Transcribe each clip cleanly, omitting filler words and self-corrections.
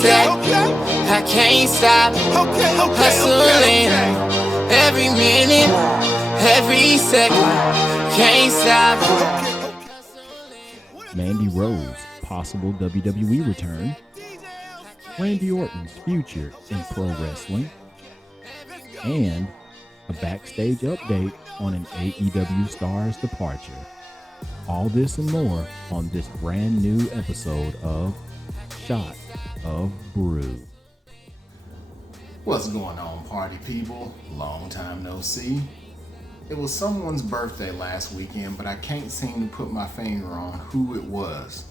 set. I can't stop hustling every minute, every second. Can't stop. Mandy Rose, possible WWE return. Randy Orton's future in pro wrestling. And a backstage update on an AEW star's departure. All this and more on this brand new episode of Shot of Brew. What's going on, party people? Long time no see. It was someone's birthday last weekend, but I can't seem to put my finger on who it was.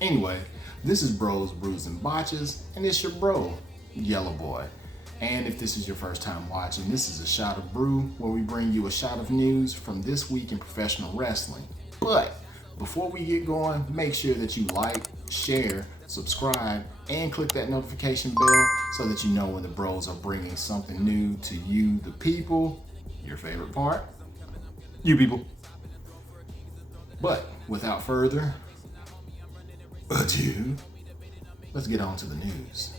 Anyway, this is Bros, Brews, and Botches, and it's your bro, Yellow Boy. And if this is your first time watching, this is a Shot of Brew, where we bring you a shot of news from this week in professional wrestling. But before we get going, make sure that you like, share, subscribe, and click that notification bell so that you know when the bros are bringing something new to you, the people. Your favorite part? You people. But without further ado, let's get on to the news.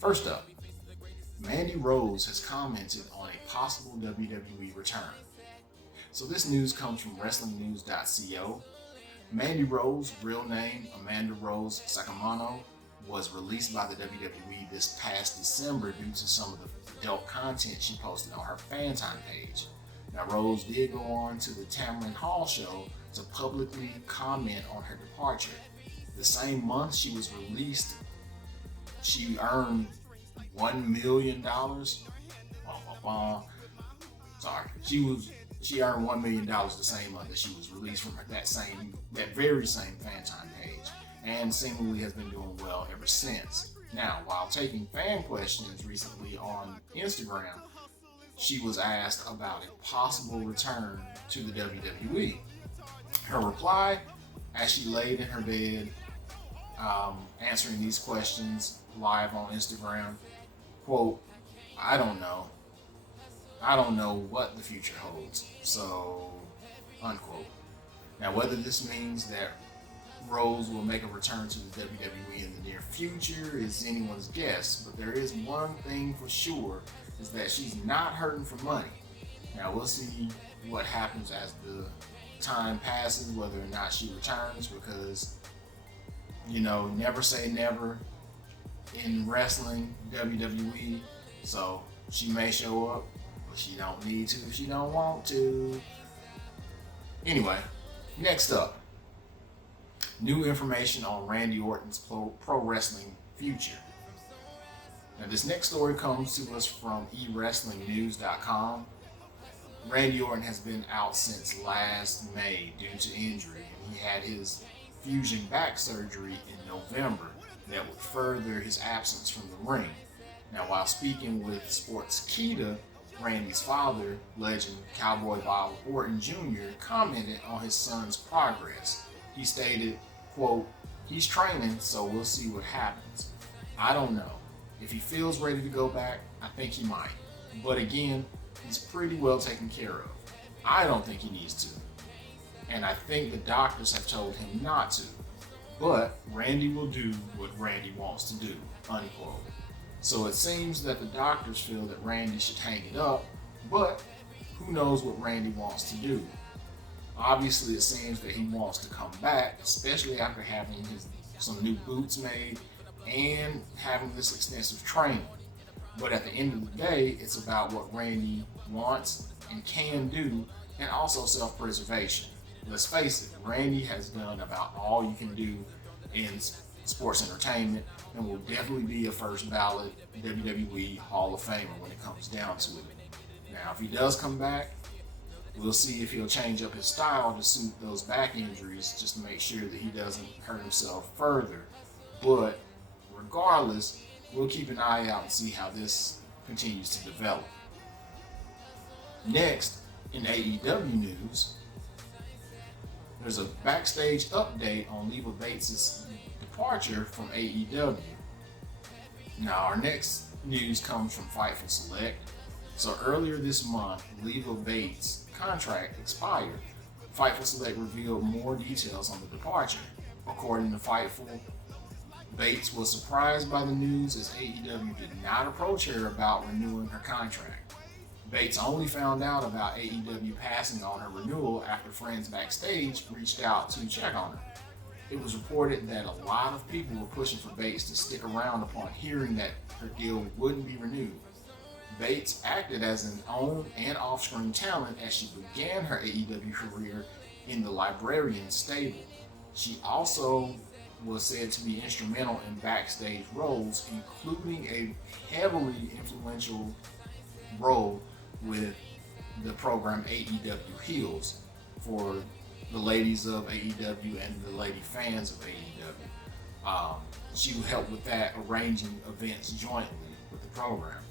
First up, Mandy Rose has commented on a possible WWE return. So this news comes from WrestlingNews.co. Mandy Rose, real name Amanda Rose Sacamano, was released by the WWE this past December due to some of the adult content she posted on her fan time page. Now, Rose did go on to the Tamron Hall show to publicly comment on her departure. The same month she was released, she earned $1 million. She earned $1 million the same month that she was released from that very same fan time page, and seemingly has been doing well ever since. Now, while taking fan questions recently on Instagram, she was asked about a possible return to the WWE. Her reply, as she laid in her bed, answering these questions live on Instagram, quote, I don't know what the future holds, so, unquote. Now, whether this means that Rose will make a return to the WWE in the near future is anyone's guess, but there is one thing for sure, is that she's not hurting for money. Now, we'll see what happens as the time passes, whether or not she returns, because, never say never in wrestling, WWE, so she may show up, but she don't need to if she don't want to. Anyway, next up, new information on Randy Orton's pro wrestling future. Now, this next story comes to us from eWrestlingNews.com. Randy Orton has been out since last May due to injury, and he had his fusion back surgery in November that would further his absence from the ring. Now, while speaking with Sportskeeda, Randy's father, legend Cowboy Bob Orton Jr., commented on his son's progress. He stated, quote, he's training, so we'll see what happens. I don't know. If he feels ready to go back, I think he might. But again, he's pretty well taken care of. I don't think he needs to. And I think the doctors have told him not to. But Randy will do what Randy wants to do, unquote. So it seems that the doctors feel that Randy should hang it up, but who knows what Randy wants to do. Obviously, it seems that he wants to come back, especially after having some new boots made and having this extensive training. But at the end of the day, it's about what Randy wants and can do, and also self-preservation. Let's face it, Randy has done about all you can do in sports entertainment, and will definitely be a first ballot WWE Hall of Famer when it comes down to it. Now, if he does come back, we'll see if he'll change up his style to suit those back injuries, just to make sure that he doesn't hurt himself further. But regardless, we'll keep an eye out and see how this continues to develop. Next, in AEW news, there's a backstage update on Leva Bates' departure from AEW. Now, our next news comes from Fightful Select. So earlier this month, Leva Bates' contract expired. Fightful Select revealed more details on the departure. According to Fightful, Bates was surprised by the news as AEW did not approach her about renewing her contract. Bates only found out about AEW passing on her renewal after friends backstage reached out to check on her. It was reported that a lot of people were pushing for Bates to stick around upon hearing that her deal wouldn't be renewed. Bates acted as an on and off-screen talent as she began her AEW career in the Librarian stable. She also was said to be instrumental in backstage roles, including a heavily influential role with the program AEW Heels for the ladies of AEW and the lady fans of AEW. She helped with that, arranging events jointly with the program.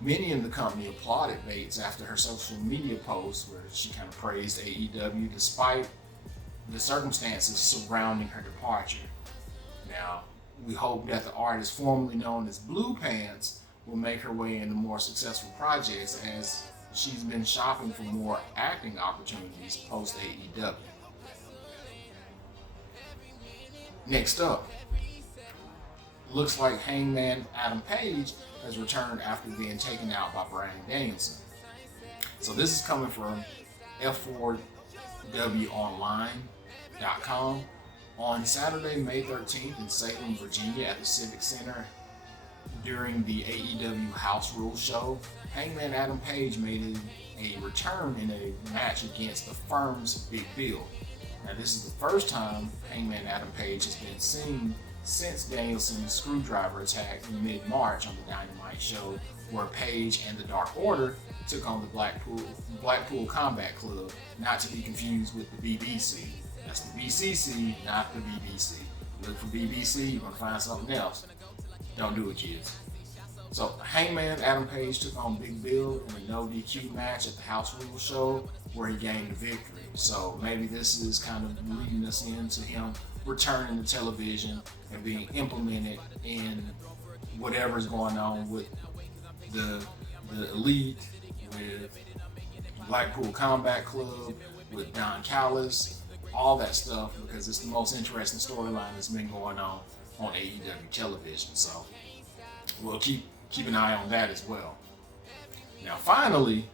Many in the company applauded Bates after her social media posts where she kind of praised AEW despite the circumstances surrounding her departure. Now, we hope that the artist formerly known as Blue Pants will make her way into more successful projects as she's been shopping for more acting opportunities post AEW. Next up, looks like Hangman Adam Page has returned after being taken out by Bryan Danielson. So this is coming from F4WOnline.com. On Saturday, May 13th in Salem, Virginia at the Civic Center during the AEW House Rules show, Hangman Adam Page made a return in a match against the Firm's Big Bill. Now this is the first time Hangman Adam Page has been seen since Danielson's screwdriver attack in mid-March on the Dynamite show, where Page and the Dark Order took on the Blackpool Combat Club, not to be confused with the BBC. That's the BCC, not the BBC. Look for BBC, you're gonna find something else. Don't do it, kids. So Hangman Adam Page took on Big Bill in a no DQ match at the House Rules show where he gained the victory. So maybe this is kind of leading us into him returning to television and being implemented in whatever's going on with the Elite, with Blackpool Combat Club, with Don Callis, all that stuff, because it's the most interesting storyline that's been going on AEW television. So we'll keep an eye on that as well. Now finally,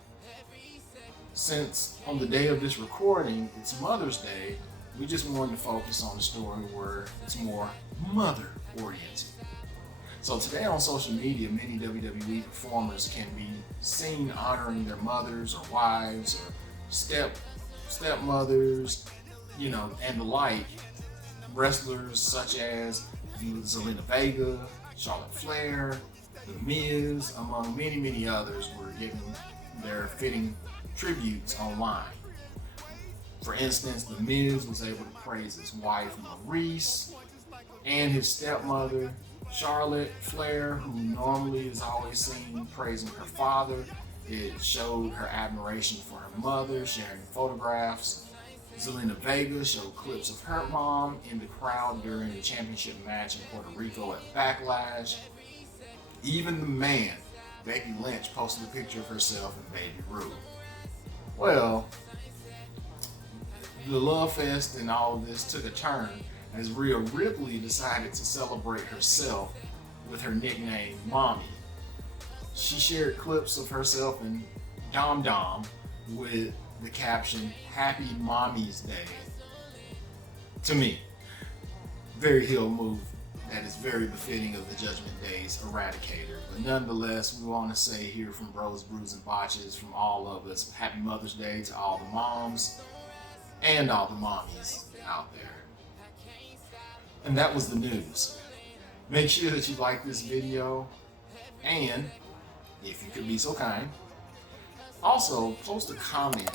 since on the day of this recording it's Mother's Day, we just wanted to focus on a story where it's more mother oriented. So today on social media, many WWE performers can be seen honoring their mothers or wives or stepmothers, and the like. Wrestlers such as Zelina Vega, Charlotte Flair, The Miz, among many, many others, were giving their fitting tributes online. For instance, The Miz was able to praise his wife Maurice and his stepmother Charlotte. Flair, who normally is always seen praising her father, it showed her admiration for her mother, sharing photographs. Zelina Vega showed clips of her mom in the crowd during the championship match in Puerto Rico at Backlash. Even the man, Becky Lynch, posted a picture of herself and Baby Ruth. Well, the love fest and all of this took a turn as Rhea Ripley decided to celebrate herself with her nickname Mommy. She shared clips of herself and Dom Dom with the caption, "Happy Mommy's Day." To me, very heel move that is very befitting of the Judgment Day's Eradicator. But nonetheless, we want to say here from Bros, Brews, and Botches, from all of us, Happy Mother's Day to all the moms and all the mommies out there. And that was the news. Make sure that you like this video, and if you could be so kind, also post a comment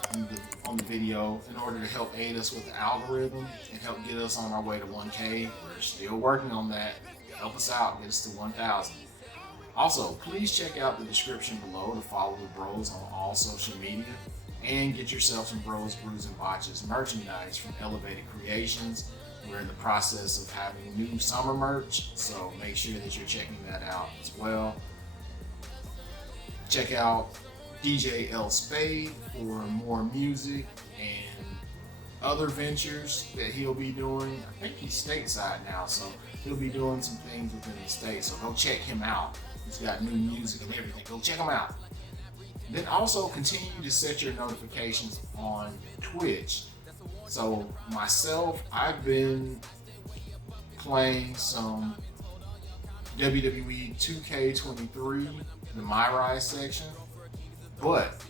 on the video in order to help aid us with the algorithm and help get us on our way to 1K. We're still working on that. Help us out, get us to 1,000. Also, please check out the description below to follow the Bros on all social media and get yourself some Bros, Brews, and Botches merchandise from Elevated Creations. We're in the process of having new summer merch, so make sure that you're checking that out as well. Check out DJ L Spade for more music and other ventures that he'll be doing. I think he's stateside now, so he'll be doing some things within the state. So go check him out. He's got new music and everything. Go check him out. Then also continue to set your notifications on Twitch. So myself, I've been playing some WWE 2K23, the My Rise section, but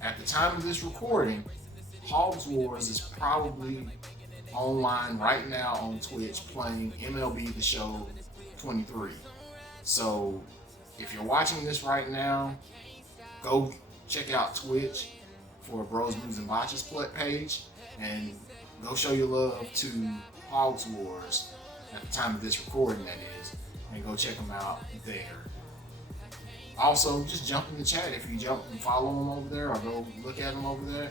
at the time of this recording, Hogs Wars is probably online right now on Twitch playing MLB The Show 23. So if you're watching this right now, go check out Twitch for Bros, News, and Botches page, and go show your love to Hogs Wars at the time of this recording, that is, and go check them out there. Also, just jump in the chat. If you jump and follow them over there or go look at them over there,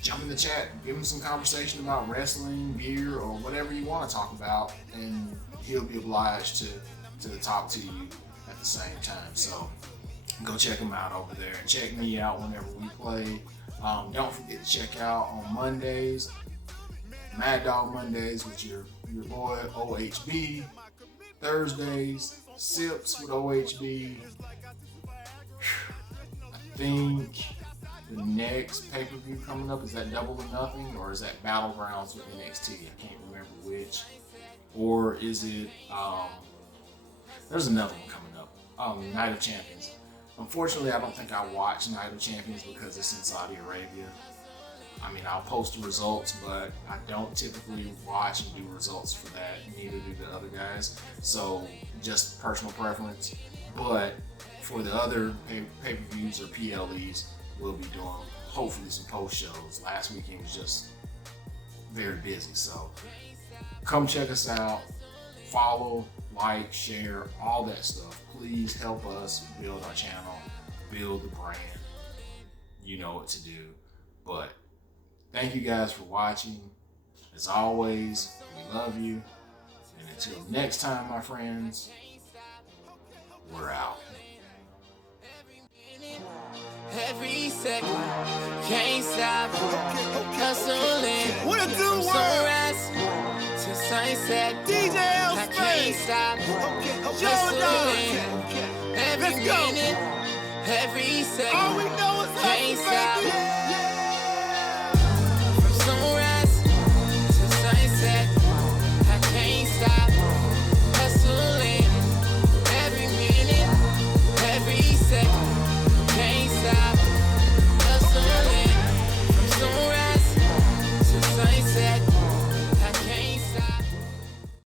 jump in the chat, give him some conversation about wrestling, beer, or whatever you want to talk about, and he'll be obliged to talk to you at the same time. So go check him out over there, and check me out whenever we play. Don't forget to check out on Mondays, Mad Dog Mondays with your boy OHB. Thursdays, Sips with OHB. I think the next pay-per-view coming up, is that Double or Nothing, or is that Battlegrounds with NXT? I can't remember which. Or is it, there's another one coming up, Night of Champions. Unfortunately, I don't think I watch Night of Champions because it's in Saudi Arabia. I mean, I'll post the results, but I don't typically watch and do results for that. Neither do the other guys. So, just personal preference. But for the other pay-per-views or PLEs, we'll be doing hopefully some post shows. Last weekend was just very busy. So, come check us out. Follow, like, share, all that stuff. Please help us build our channel, build the brand. You know what to do. But thank you guys for watching. As always, we love you. And until next time, my friends, we're out. Every second, can't stop, hustling. What a good Sunrise to sunset, DJ I can't stop, hustling. Every Let's go. minute, every second, All we know is can't hustle, stop. baby.